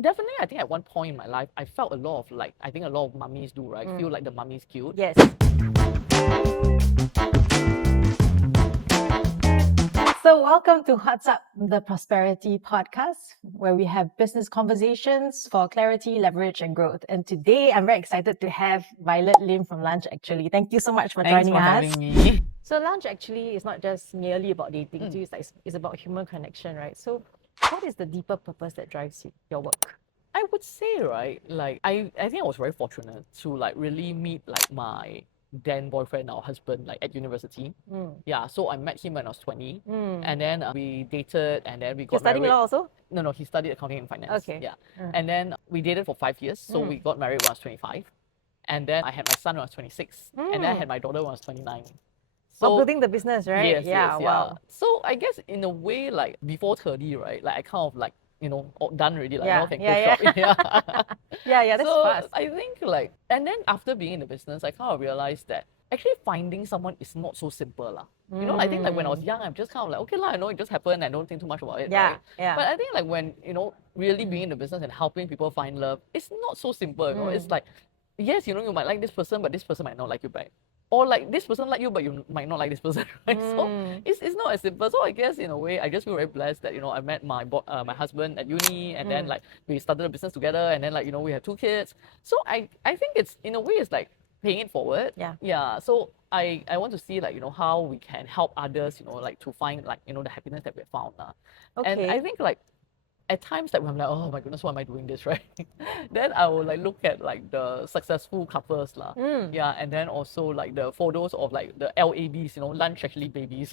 Definitely, I think at one point in my life, I felt a lot of like, I think a lot of mummies do, right? Feel like the mummy's cute. Yes. So, welcome to What's Up, the Prosperity Podcast, where we have business conversations for clarity, leverage, and growth. And today, I'm very excited to have Violet Lim from Lunch Actually. Thank you so much for Thanks joining for us. having me. So, Lunch Actually is not just merely about dating, too. It's about human connection, right? So, what is the deeper purpose that drives your work? I would say, right, like I think I was very fortunate to like really meet like my then boyfriend, now husband, like at university. Yeah, so I met him when I was 20, and then we dated, and then we got You're studying married. law also? No, he studied accounting and finance. Okay. Yeah, and then we dated for 5 years, so we got married when I was 25, and then I had my son when I was 26, and then I had my daughter when I was 29. So, building the business, right? Yes, Wow. So I guess in a way, like before 30, right, like I kind of like, done already, like Yeah, now can yeah, close shop. Yeah, that's So fast. I think like, and then after being in the business, I kind of realized that actually finding someone is not so simple lah. I think like when I was young, I'm just kind of like, okay lah, I know it just happened, I don't think too much about it, Yeah, right? yeah. But I think like when, really being in the business and helping people find love, it's not so simple, It's like, yes, you might like this person, but this person might not like you back. Or like this person like you, but you might not like this person, right? So it's not as simple. So I guess in a way, I just feel very blessed that I met my husband at uni, and then like we started a business together, and then like we have 2 kids. So I think it's in a way it's like paying it forward. Yeah. So I want to see like how we can help others, like to find like the happiness that we found. And I think like at times like when I'm like, oh my goodness, why am I doing this, right? Then I will like look at like the successful couples lah. Yeah, and then also like the photos of like the LABs, lunch actually babies.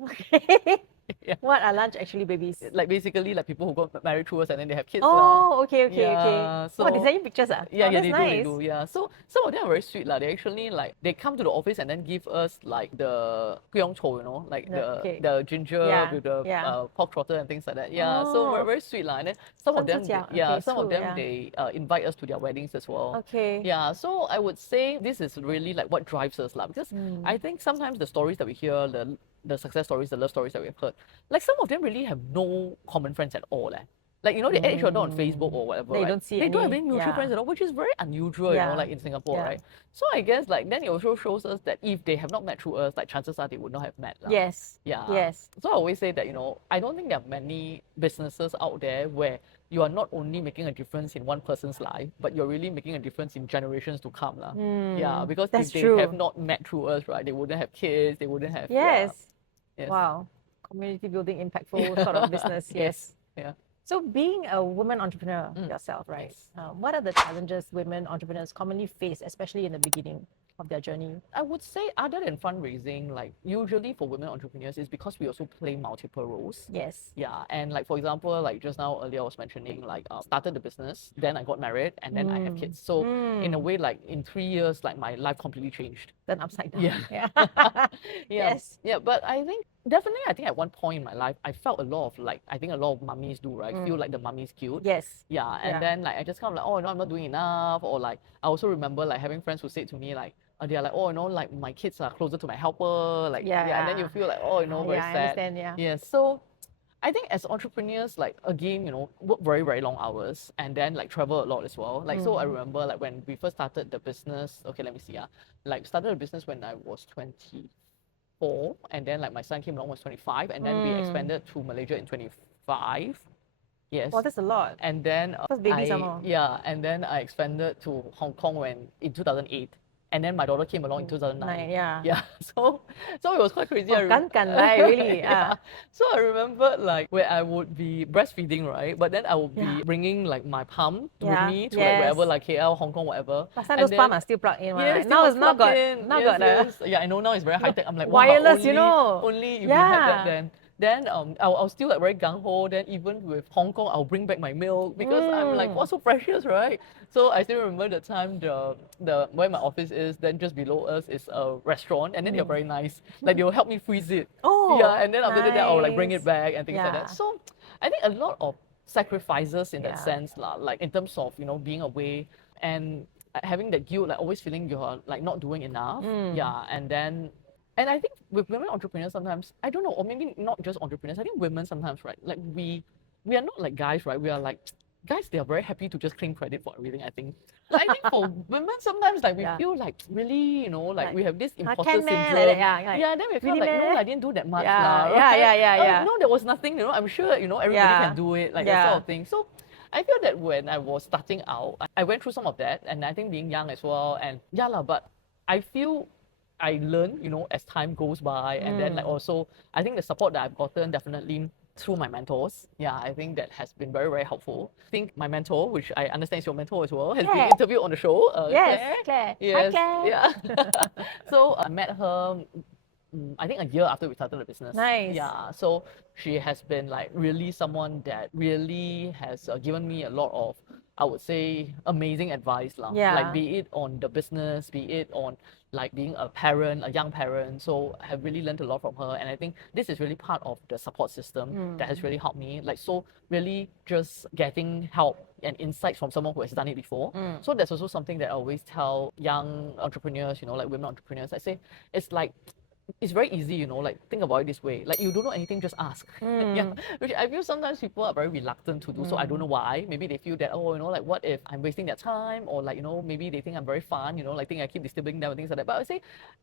Okay. Yeah. What are Lunch Actually babies? Like basically like people who got married through us and then they have kids. Oh, okay. Yeah, So, they send you pictures? Yeah, Oh, that's they nice. do. Yeah. So some of them are very sweet lah. They actually like they come to the office and then give us like the gyeong cho, like the ginger Yeah, with the yeah. pork trotter and things like that. Yeah. So very, Oh. very sweet lah. And then some of them, 三只脚. yeah, Okay, some of so, them yeah. they invite us to their weddings as well. Okay. Yeah. So I would say this is really like what drives us lah, because I think sometimes the stories that we hear, the success stories, the love stories that we've heard, like some of them really have no common friends at all. Like, they add each other on Facebook or whatever. They right? don't see They don't have any- any mutual yeah. friends at all, which is very unusual, Yeah. like in Singapore, Yeah. right? So I guess like then it also shows us that if they have not met through us, like chances are they would not have met. Yes. Yeah. Yes. So I always say that, I don't think there are many businesses out there where you are not only making a difference in one person's life, but you're really making a difference in generations to come. Yeah, because That's if they true. have not met through us, right, they wouldn't have kids, they wouldn't have. Yes. Yes. Wow. Community building, impactful sort of business. Yes. Yeah. So, being a woman entrepreneur yourself, right? Yes. What are the challenges women entrepreneurs commonly face, especially in the beginning of their journey? I would say other than fundraising, like usually for women entrepreneurs is because we also play multiple roles. Yes. Yeah, and like for example, like just now earlier I was mentioning, like started the business, then I got married, and then I have kids. So in a way, like in 3 years, like my life completely changed. Then upside down. Yeah. Yeah. Yes. Yeah, but I think definitely, I think at one point in my life, I felt a lot of like, I think a lot of mummies do, right? Feel like the mummy's cute. Yes. Yeah, and Yeah. then like I just kind of like, oh, I'm not doing enough, or like I also remember like having friends who said to me like, they are like, oh, like my kids are closer to my helper, like and then you feel like, oh, very Yeah, I sad. understand, yeah. Yes, so I think as entrepreneurs, like again, work very, very long hours and then like travel a lot as well. Like so I remember like when we first started the business, okay, let me see. Like started the business when I was 24, and then like my son came along when I was 25, and then we expanded to Malaysia in 25. Yes. Well, that's a lot. And then First baby some more. yeah, and then I expanded to Hong Kong in 2008. And then my daughter came along in 2009. Yeah. Yeah. So it was quite crazy. Oh, really. Yeah. So I remember like where I would be breastfeeding, right? But then I would be bringing like my palm with me to like wherever, like KL, Hong Kong, whatever. Last time those palm are still plugged in, right? Yes, Now it's not got. now Yes, yes. Yeah, I know now it's very high tech. I'm like, wireless, wow, only if we had that Yeah. then. Then I was still like very gung ho. Then even with Hong Kong, I'll bring back my milk because I'm like, what's so precious, right? So I still remember the time the where my office is. Then just below us is a restaurant, and then they're very nice. Like they'll help me freeze it. Oh, yeah. And then after that, I'll like bring nice. it back and things like Yeah. that. So I think a lot of sacrifices in that Yeah. sense, like in terms of being away and having that guilt, like always feeling you're like not doing enough. Yeah, and I think with women entrepreneurs sometimes, I don't know, or maybe not just entrepreneurs, I think women sometimes, right, like we are not like guys, right? We are like guys, they are very happy to just claim credit for everything, I think. Like, I think for women, sometimes like we feel like really, like we have this imposter can meh? syndrome. Like that, like, Yeah, then we feel really like, no, meh? I didn't do that much. Yeah, lah, yeah, right? yeah. No, there was nothing, I'm sure, everybody can do it, like that sort of thing. So I feel that when I was starting out, I went through some of that, and I think being young as well, and yeah, lah, but I feel I learn, as time goes by, and then like also, I think the support that I've gotten definitely through my mentors. Yeah, I think that has been very, very helpful. I think my mentor, which I understand is your mentor as well, has been interviewed on the show. Yes, Claire. Yes, Hi, Claire. yeah. So I met her, I think a year after we started the business. Nice. Yeah, so she has been like really someone that really has given me a lot of, I would say, amazing advice lah. Yeah. Like be it on the business, be it on like being a parent, a young parent. So I have really learned a lot from her, and I think this is really part of the support system that has really helped me. Like, so really just getting help and insights from someone who has done it before. So that's also something that I always tell young entrepreneurs, like women entrepreneurs. I say it's like, it's very easy, like think about it this way. Like, you don't know anything, just ask. Yeah. Which I feel sometimes people are very reluctant to do so. I don't know why. Maybe they feel that, oh, like what if I'm wasting their time? Or like, maybe they think I'm very fun, like think I keep disturbing them and things like that. But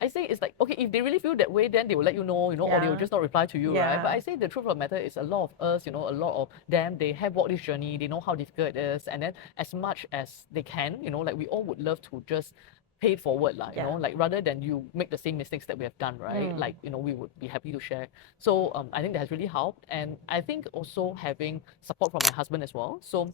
I say it's like, okay, if they really feel that way, then they will let you know, or they will just not reply to you, right? But I say the truth of the matter is a lot of us, a lot of them, they have walked this journey, they know how difficult it is. And then as much as they can, like we all would love to just pay it forward, like rather than you make the same mistakes that we have done, right? Like, we would be happy to share. So I think that has really helped. And I think also having support from my husband as well. So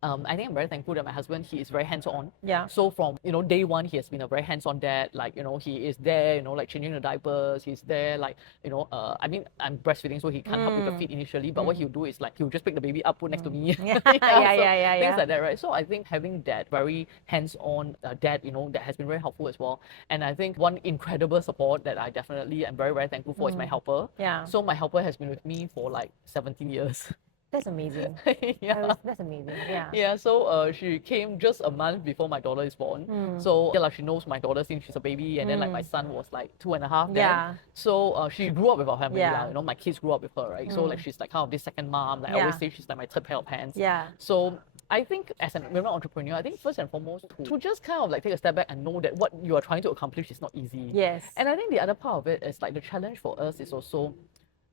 I think I'm very thankful that my husband, he is very hands-on. Yeah. So from, day one, he has been a very hands-on dad. Like, he is there, like changing the diapers. He's there, like, I mean, I'm breastfeeding, so he can't help with the feed initially. But what he'll do is like, he'll just pick the baby up, put next to me. Yeah. So Yeah. things like that, right? So I think having that very hands-on dad, that has been very helpful as well. And I think one incredible support that I definitely am very, very thankful for is my helper. Yeah. So my helper has been with me for like 17 years. That's amazing. Yeah. That's amazing. Yeah. Yeah, so she came just a month before my daughter is born. So yeah, like she knows my daughter since she's a baby, and then like my son was like 2.5 then. Yeah. So she grew up with our family. Yeah. My kids grew up with her, right? So like she's like kind of this second mom. Like I always say she's like my third pair of hands. Yeah. So I think as a women entrepreneur, I think first and foremost to just kind of like take a step back and know that what you are trying to accomplish is not easy. Yes. And I think the other part of it is like the challenge for us is also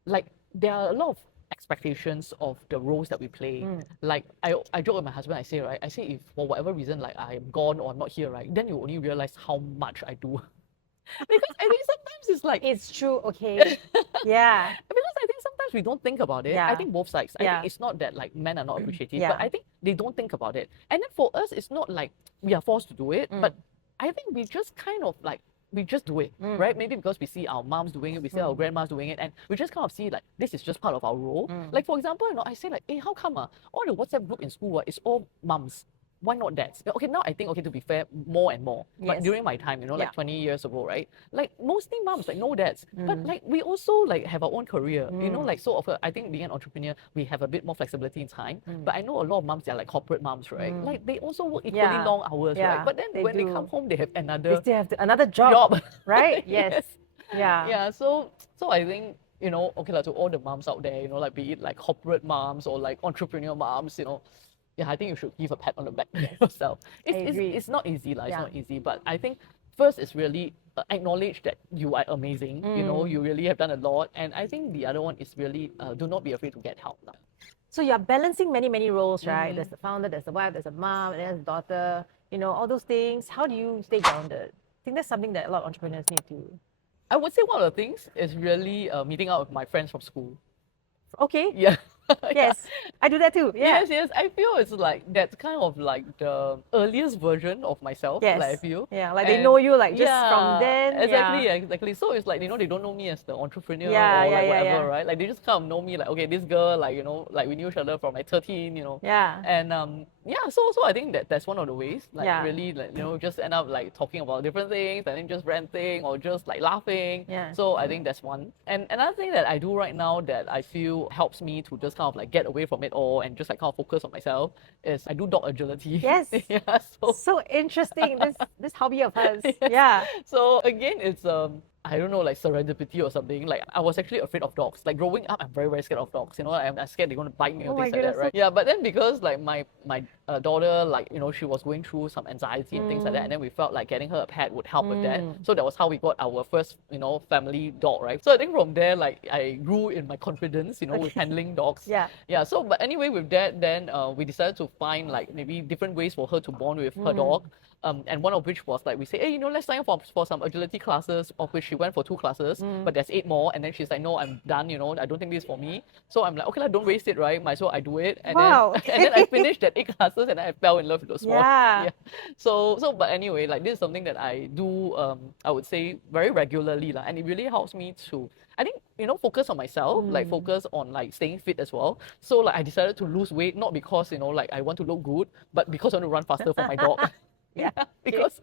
like there are a lot of expectations of the roles that we play. Like I joke with my husband, I say if for whatever reason like I'm gone or I'm not here, right, then you only realize how much I do. Because I think sometimes it's like It's true, okay. Yeah. because I think sometimes we don't think about it. Yeah. I think both sides. I Yeah. think it's not that like men are not appreciative, Yeah. but I think they don't think about it. And then for us, it's not like we are forced to do it, but I think we just kind of like we just do it, right? Maybe because we see our moms doing it, we see our grandmas doing it, and we just kind of see like this is just part of our role. Like for example, I say like, hey, how come all the WhatsApp group in school is all moms? Why not dads? Okay, now I think, okay, to be fair, more and more. But Yes. during my time, like Yeah. 20 years ago, right? Like mostly moms, like no dads. But like we also like have our own career, like so I think being an entrepreneur, we have a bit more flexibility in time. But I know a lot of moms, they're like corporate moms, right? Like they also work equally Yeah. long hours, Yeah, right? But then they when they do. come home, they have They another still have another job, job. right? Yes. Yeah. Yeah, so I think, okay, like to all the moms out there, like be it like corporate moms or like entrepreneur moms, yeah, I think you should give a pat on the back to yourself. agree. It's not easy, like, Yeah. it's not easy, but I think first is really acknowledge that you are amazing, you really have done a lot. And I think the other one is really do not be afraid to get help. So you're balancing many roles, right? There's the founder, there's the wife, there's a mom, and there's the daughter, all those things. How do you stay grounded? I think that's something that a lot of entrepreneurs need to. I would say one of the things is really meeting out with my friends from school. Okay. Yeah. Yes. I do that too. Yeah. Yes. I feel it's like that's kind of like the earliest version of myself. Yes. Like I feel. Yeah. Like they know you like just from Yeah, then. Exactly, Yeah. exactly. So it's like, they don't know me as the entrepreneur Yeah, or yeah, like yeah, whatever, yeah. right? Like they just kind of know me like, okay, this girl, like, like we knew each other from like 13, Yeah. And yeah, so I think that's one of the ways, like Yeah. really like, just end up like talking about different things and then just ranting or just like laughing. Yeah. So I think that's one. And another thing that I do right now that I feel helps me to just kind of like get away from it all and just like kind of focus on myself is I do dog agility. Yes. Yeah. So interesting. This hobby of hers. Yes. Yeah. So again, it's I don't know, like serendipity or something. Like I was actually afraid of dogs. Like growing up, I'm very, very scared of dogs. You know, I'm scared they're going to bite me or Oh my things like that, goodness. right? Yeah, but then because like my daughter, like, you know, she was going through some anxiety and things like that, and then we felt like getting her a pet would help with that. So that was how we got our first, you know, family dog, right? So I think from there, like I grew in my confidence, you know, with handling dogs. Yeah. Yeah. So, but anyway, with that, then we decided to find like maybe different ways for her to bond with her dog. And one of which was like we say, hey, you know, let's sign up for some agility classes, of which she went for 2 classes, but there's 8 more. And then she's like, no, I'm done, you know, I don't think this is for me. So I'm like, okay, like, don't waste it, right? Might as well I do it. And Wow, then and then I finished that 8 classes and I fell in love with those swans. Yeah. So but anyway, like this is something that I do I would say very regularly lah, and it really helps me to, I think, you know, focus on myself, like focus on like staying fit as well. So like I decided to lose weight not because, you know, like I want to look good, but because I want to run faster for my dog. Yeah. because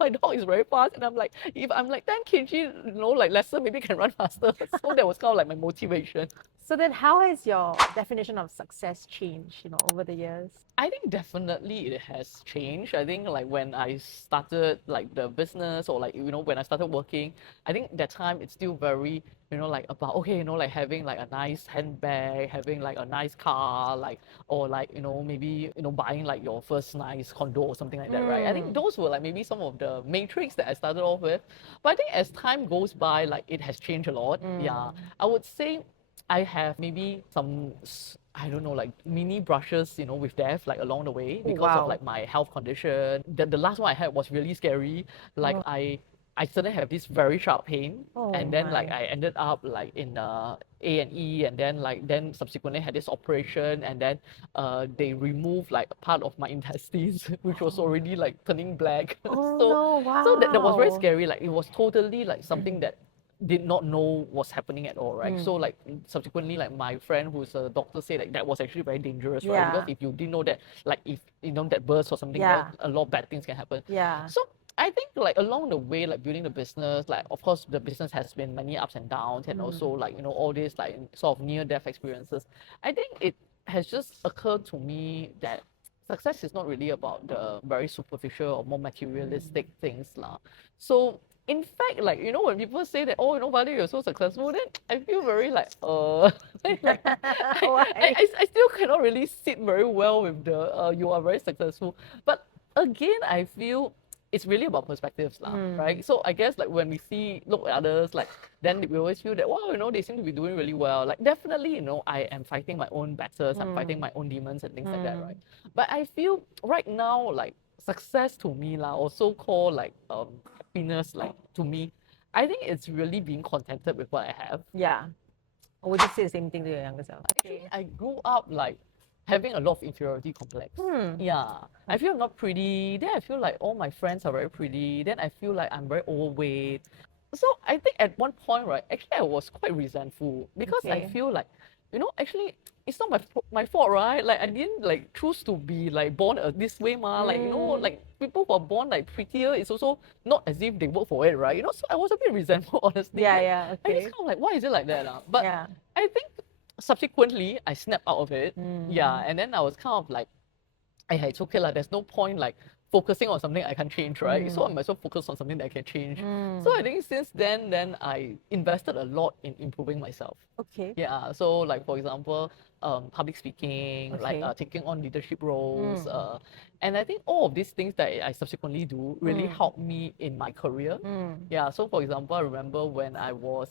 my dog is very fast, and I'm like, if I'm like 10 kg, you know, like lesser, maybe can run faster. So that was kind of like my motivation. So then how has your definition of success changed, you know, over the years? I think definitely it has changed. I think like when I started like the business, or like, you know, when I started working, I think that time it's still very, you know, like about, okay, you know, like having like a nice handbag, having like a nice car, like, or like, you know, maybe, you know, buying like your first nice condo or something like that, right? I think those were like maybe some of the matrix that I started off with. But I think as time goes by, like it has changed a lot. Yeah. I would say I have maybe some, I don't know, like mini brushes, you know, with death, like along the way because wow. of like my health condition. The last one I had was really scary. Like I suddenly have this very sharp pain, Oh and then like my. I ended up like in A&E, and then subsequently had this operation, and then they removed like a part of my intestines, which was already like turning black. Oh so no, wow. so that was very scary. Like it was totally like something that did not know what's happening at all, right? So like subsequently, like my friend who's a doctor said like that was actually very dangerous, right? Yeah. Because if you didn't know that, like if you know that burst or something, Yeah. a lot of bad things can happen. Yeah. So I think like along the way, like building the business, like of course the business has been many ups and downs, and also like, you know, all these like sort of near death experiences. I think it has just occurred to me that success is not really about the very superficial or more materialistic things lah. So in fact, like, you know, when people say that, oh, you know, Violet, you're so successful, then I feel very like like I still cannot really sit very well with the you are very successful. But again, I feel it's really about perspectives lah, right? So I guess like when we look at others, like then we always feel that, wow, you know, they seem to be doing really well. Like definitely, you know, I am fighting my own battles, I'm fighting my own demons and things like that, right? But I feel right now, like success to me lah, or so called like happiness, like to me, I think it's really being contented with what I have. Yeah. Or would you say the same thing to your younger self? Actually, I grew up like having a lot of inferiority complex. Yeah. I feel not pretty. Then I feel like all my friends are very pretty. Then I feel like I'm very overweight. So I think at one point, right, actually I was quite resentful because I Okay. feel like, you know, actually it's not my fault, right? Like I didn't like choose to be like born this way, ma. Like, you know, like people who are born like prettier, it's also not as if they work for it, right? You know, so I was a bit resentful, honestly. Yeah, Like, yeah, I okay. just kind of like, why is it like that? But Yeah. I think subsequently I snapped out of it. Yeah, and then I was kind of like, hey, it's okay lah. There's no point like focusing on something I can't change, right? So I might as well focus on something that I can change. So I think since then I invested a lot in improving myself. Okay. Yeah. So like for example, public speaking, like Okay. taking on leadership roles, and I think all of these things that I subsequently do really helped me in my career. Yeah. So for example, I remember when I was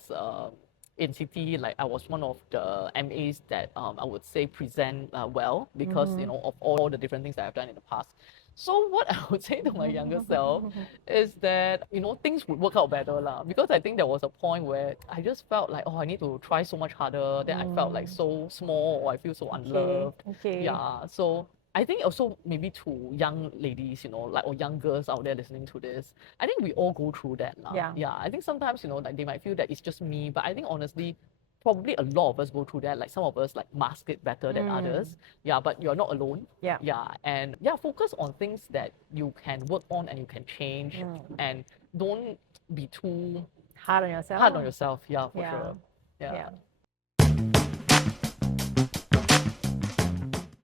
in city, like I was one of the MAs that I would say present well because you know of all the different things that I've done in the past. So what I would say to my younger self is that, you know, things would work out better lah. Because I think there was a point where I just felt like, oh, I need to try so much harder. Then I felt like so small, or I feel so unloved. Okay. Yeah. So I think also maybe to young ladies, you know, like, or young girls out there listening to this, I think we all go through that lah. Yeah. Yeah. I think sometimes, you know, like they might feel that it's just me, but I think honestly, probably a lot of us go through that. Like some of us like mask it better than others. Yeah, but you're not alone. Yeah. Yeah, and yeah, focus on things that you can work on and you can change, and don't be too Hard on yourself. hard on yourself. Yeah, for Yeah. sure. Yeah. Yeah.